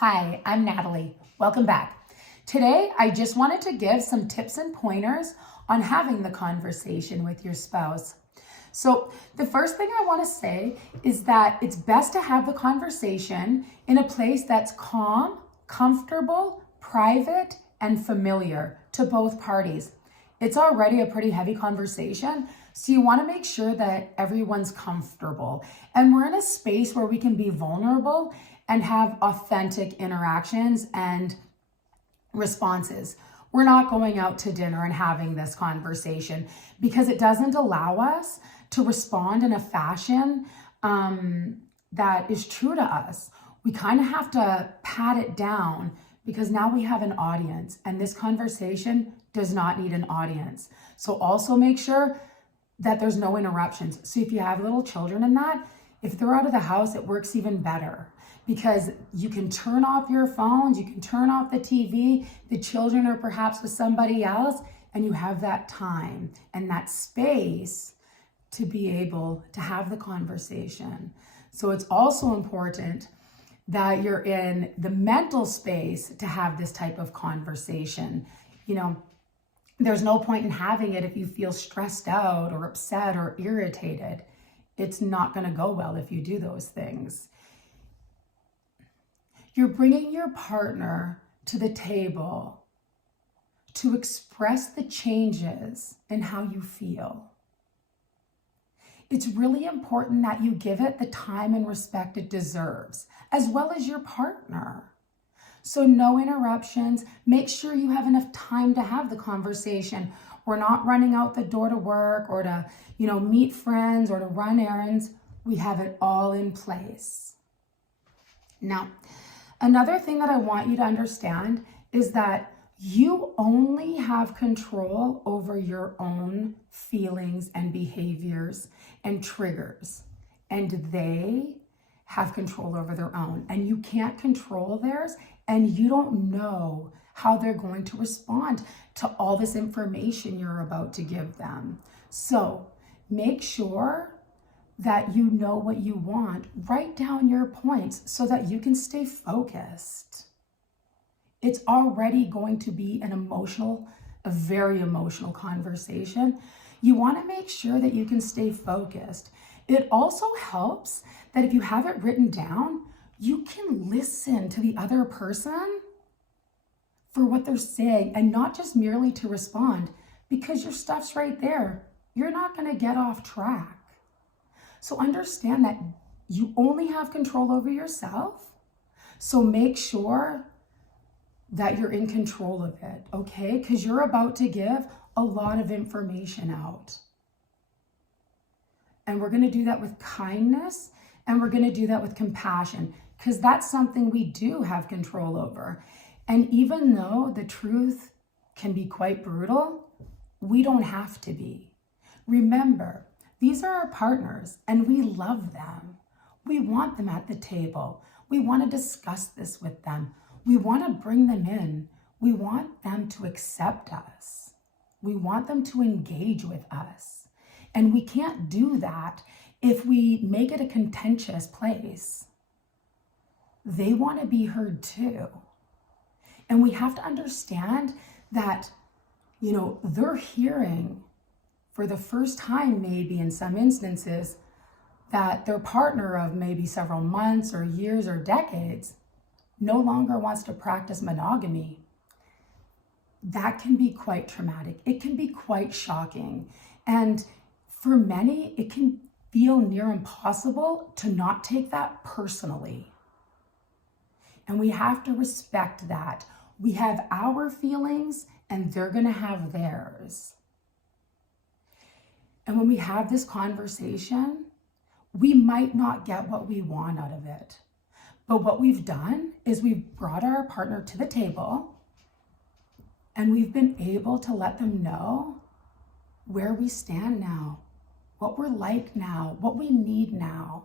Hi, I'm Natalie. Welcome back. Today, I just wanted to give some tips and pointers on having the conversation with your spouse. So, the first thing I want to say is that it's best to have the conversation in a place that's calm, comfortable, private, and familiar to both parties. It's already a pretty heavy conversation, so you want to make sure that everyone's comfortable. And we're in a space where we can be vulnerable and have authentic interactions and responses. We're not going out to dinner and having this conversation because it doesn't allow us to respond in a fashion that is true to us. We kind of have to pat it down because now we have an audience, and this conversation does not need an audience. So also make sure that there's no interruptions. So if you have little children in that, if they're out of the house, it works even better because you can turn off your phones, you can turn off the TV, the children are perhaps with somebody else, and you have that time and that space to be able to have the conversation. So it's also important that you're in the mental space to have this type of conversation. There's no point in having it if you feel stressed out or upset or irritated. It's not going to go well if you do those things. You're bringing your partner to the table to express the changes in how you feel. It's really important that you give it the time and respect it deserves, as well as your partner. So no interruptions. Make sure you have enough time to have the conversation. We're not running out the door to work or to, meet friends or to run errands. We have it all in place. Now, another thing that I want you to understand is that you only have control over your own feelings and behaviors and triggers, and they have control over their own, and you can't control theirs, and you don't know how they're going to respond to all this information you're about to give them. So make sure that you know what you want. Write down your points so that you can stay focused. It's already going to be a very emotional conversation. You want to make sure that you can stay focused. It also helps that if you have it written down, you can listen to the other person for what they're saying and not just merely to respond, because your stuff's right there. You're not going to get off track. So understand that you only have control over yourself. So make sure that you're in control of it, okay? Because you're about to give a lot of information out. And we're going to do that with kindness, and we're going to do that with compassion, because that's something we do have control over. And even though the truth can be quite brutal, we don't have to be. Remember, these are our partners, and we love them. We want them at the table. We want to discuss this with them. We want to bring them in. We want them to accept us. We want them to engage with us. And we can't do that if we make it a contentious place. They want to be heard too. And we have to understand that, they're hearing for the first time, maybe in some instances, that their partner of maybe several months or years or decades no longer wants to practice monogamy. That can be quite traumatic. It can be quite shocking. And for many, it can feel near impossible to not take that personally. And we have to respect that. We have our feelings and they're going to have theirs. And when we have this conversation, we might not get what we want out of it. But what we've done is we've brought our partner to the table and we've been able to let them know where we stand now, what we're like now, what we need now.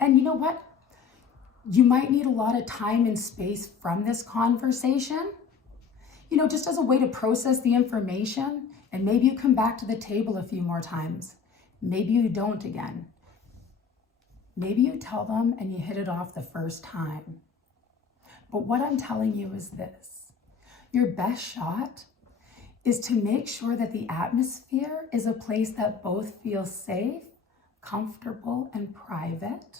And you know what? You might need a lot of time and space from this conversation, just as a way to process the information. And maybe you come back to the table a few more times. Maybe you don't again. Maybe you tell them and you hit it off the first time. But what I'm telling you is this: your best shot is to make sure that the atmosphere is a place that both feel safe, comfortable, and private,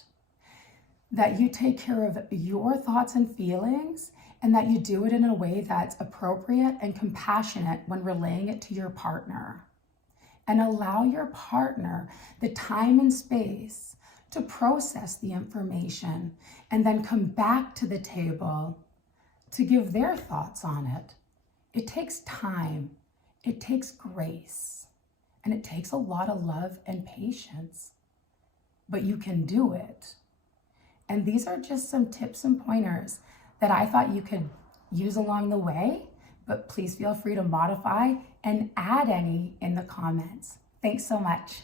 that you take care of your thoughts and feelings, and that you do it in a way that's appropriate and compassionate when relaying it to your partner. And allow your partner the time and space to process the information and then come back to the table to give their thoughts on it. It takes time, it takes grace, and it takes a lot of love and patience, but you can do it. And these are just some tips and pointers that I thought you could use along the way, but please feel free to modify and add any in the comments. Thanks so much.